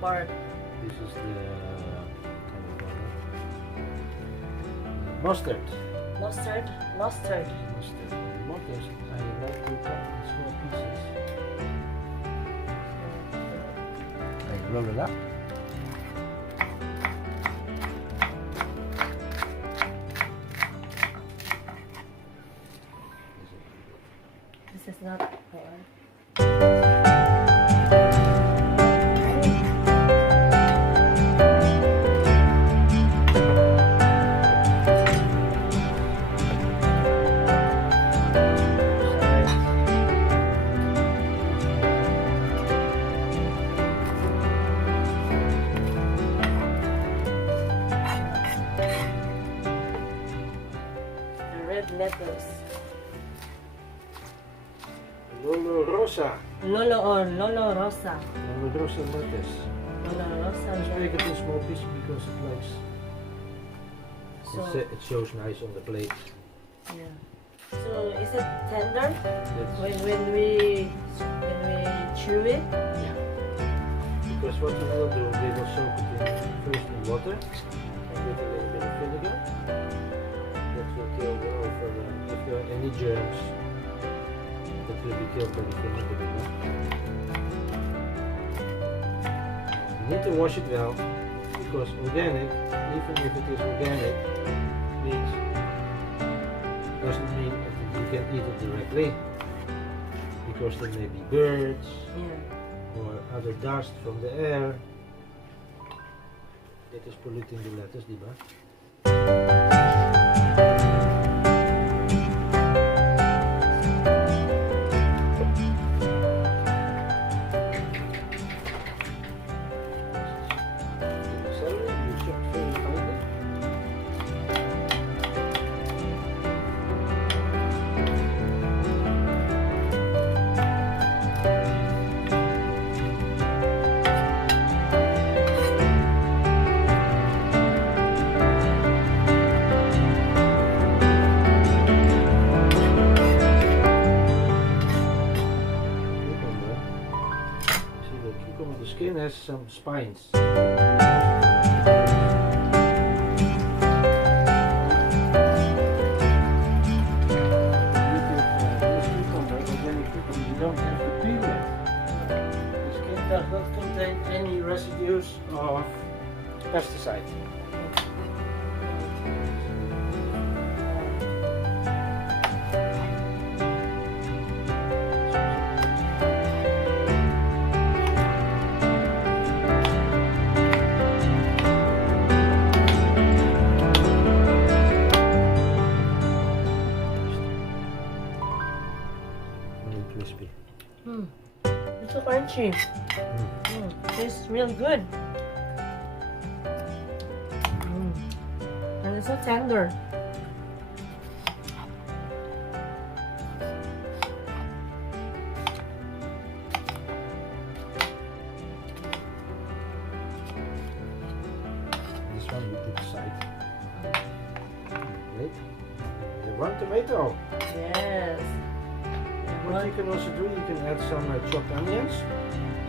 Part. This is the mustard. Mustard. Mustard. Mustard. I like to cut in small pieces. I roll it up. This is not hard. Letters. Lolo Rosa. Lolo or Lolo Rosa. Lolo Rosa lettuce. Lolo Rosa. Just make it in small pieces because it likes. So, it shows nice on the plate. yeah. So is it tender That's when we chew it? yeah. Because what we will do, we will soak it in first in water with a little bit of vinegar. That will kill the over if there are any germs. That will be killed by the vinegar. You need to wash it well because organic, even if it is organic, means doesn't mean that you can eat it directly because there may be birds. Yeah. Or other dust from the air. It is polluting the lettuce, diba? The celery you chop very finely. The skin has some spines. You don't have to peel it. The skin does not contain any residues of pesticide. Crispy. It's so crunchy. Tastes really good. And it's so tender. This one we put aside. Wait. You have 1 tomato. Yes. What you can also do, you can add some chopped onions.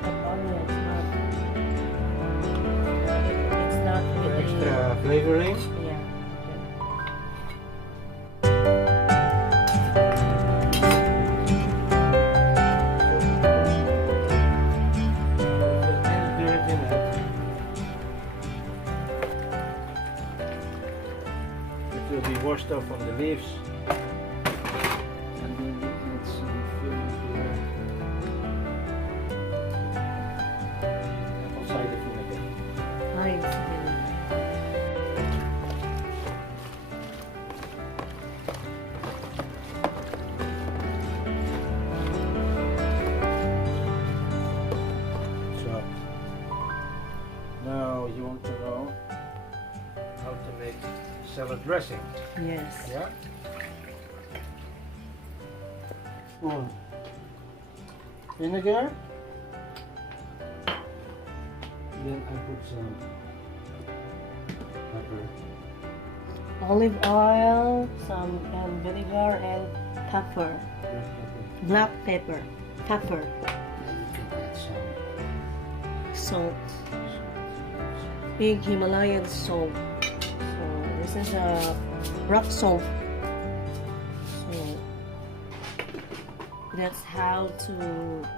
Chopped onions. It's not For really extra flavoring. Yeah. If there's any dirt in it, it will be washed off on the leaves. And then we add some vinegar. Apple cider vinegar. Nice. So now you want to know how to make salad dressing. Yes. Yeah? Spoon vinegar. Then I put some pepper. Olive oil, some vinegar and pepper. Red pepper. Black pepper. pepper, And you can add some salt, big Himalayan salt. So this is a rock salt. So that's how to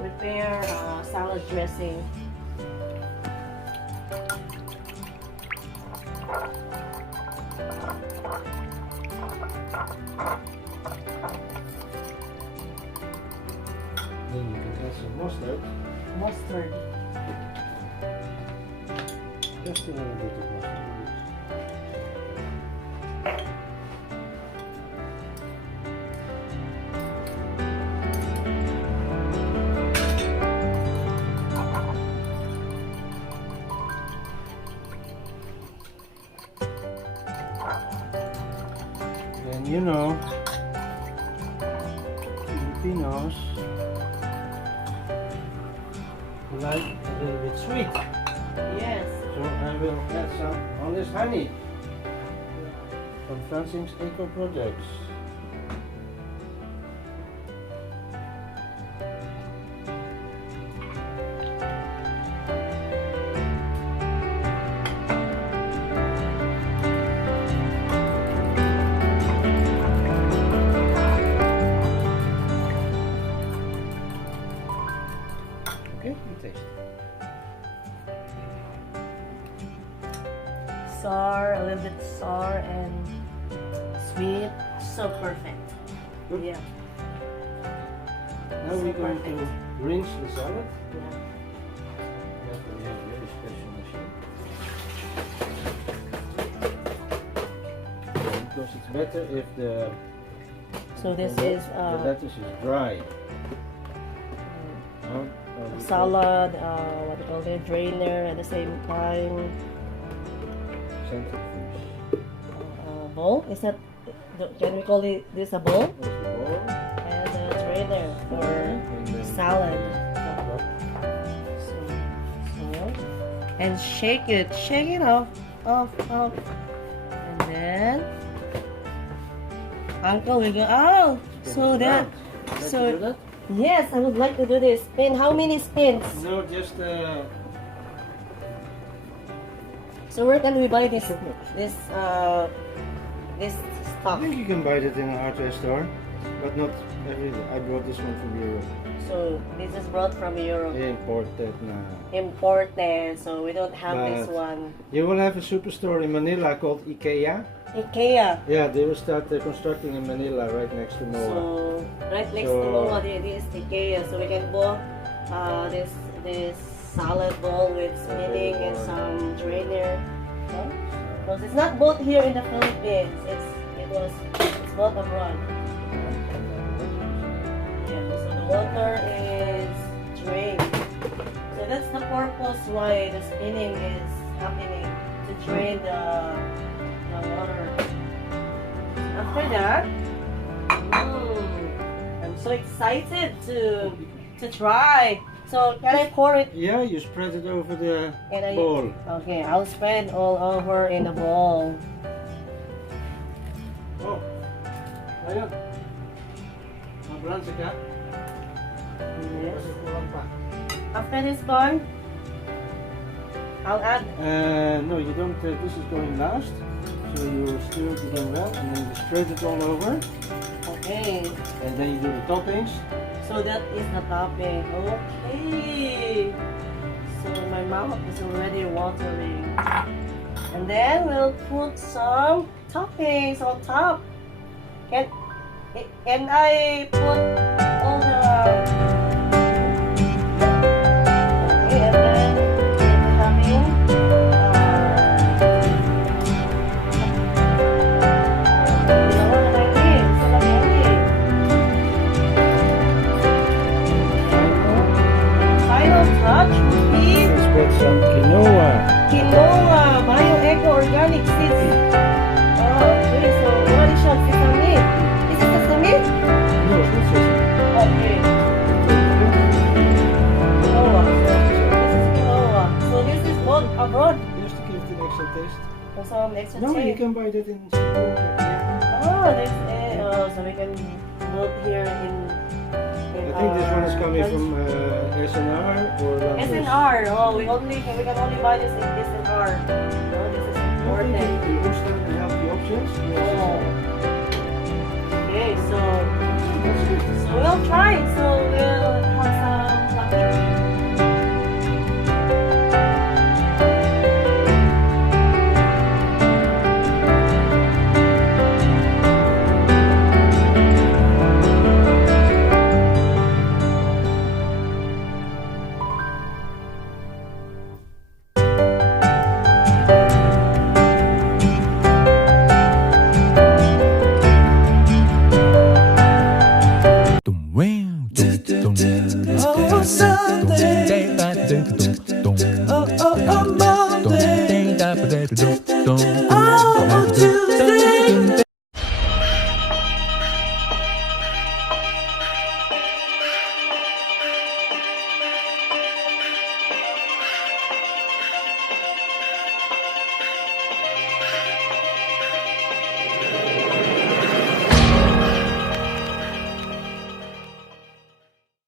prepare salad dressing. Then you can add some mustard. Mustard. Just a little bit of mustard. And you know, Filipinos like a little bit sweet. Yes. So I will add some on this honey from Francing's Eco Projects. Okay, you taste. Sour, a little bit sour and sweet. So perfect. Good. Yeah. Now we're going perfect. to rinse the salad. Yeah. That's we have a very special machine. Because it's better if the So this the is lettuce is dry. How we salad, what do you call it, drainer at the same time. centrifuge. Bowl. Is that, can we call it this a bowl? There's the bowl. And a drainer for And then salad. top. So, and shake it off. And then, Uncle, we go. Oh, so that. Let's So do that? yes, I would like to do this. Spin. How many spins? No, just So where can we buy this this I stuff? think you can buy that in a hardware store, but not every. I brought this one from Europe. So this is brought from Europe, Imported now. imported. So we don't have this But- one. You will have a superstore in Manila called IKEA. IKEA. Yeah, they will start constructing in Manila right next to Noah. So right next to So- Moa, this is IKEA. So we can book this salad bowl with spinning and some drainer. Huh? Because it's not bought here in the Philippines. It's bought abroad. Yeah. So the water is drained. So that's the purpose why the spinning is happening, to drain the water. After that, I'm so excited to try. So can I pour it? Yeah, you spread it over the Can I- bowl. Okay, I'll spread all over in a bowl. Oh, ayun. Mabransi ka? Yes. Kasi kulang pa. After this one, I'll add. No, you don't. This is going last. So you stir it again well, and then you spread it all over, Okay. and then you do the toppings. So that is the topping. Okay. So my mouth is already watering. And then we'll put some toppings on top. Can I put all the... Okay, and then it's having... Final touch would be Spread some quinoa. quinoa, bio-eco organic seeds. Oh, okay, so what is that? Sesame? Is it sesame? No, it's not sesame. Okay. Quinoa. So this is quinoa. So this is bought abroad Just to give it an extra taste. for some extra No, you taste. can buy that in Singapore. Oh, this is, so we can built here in I think this one is coming from SNR or Lambos. SNR. Oh, we can only buy this in SNR. Oh, this is important. You will start to have the options. Oh. Okay, so we'll try. So we'll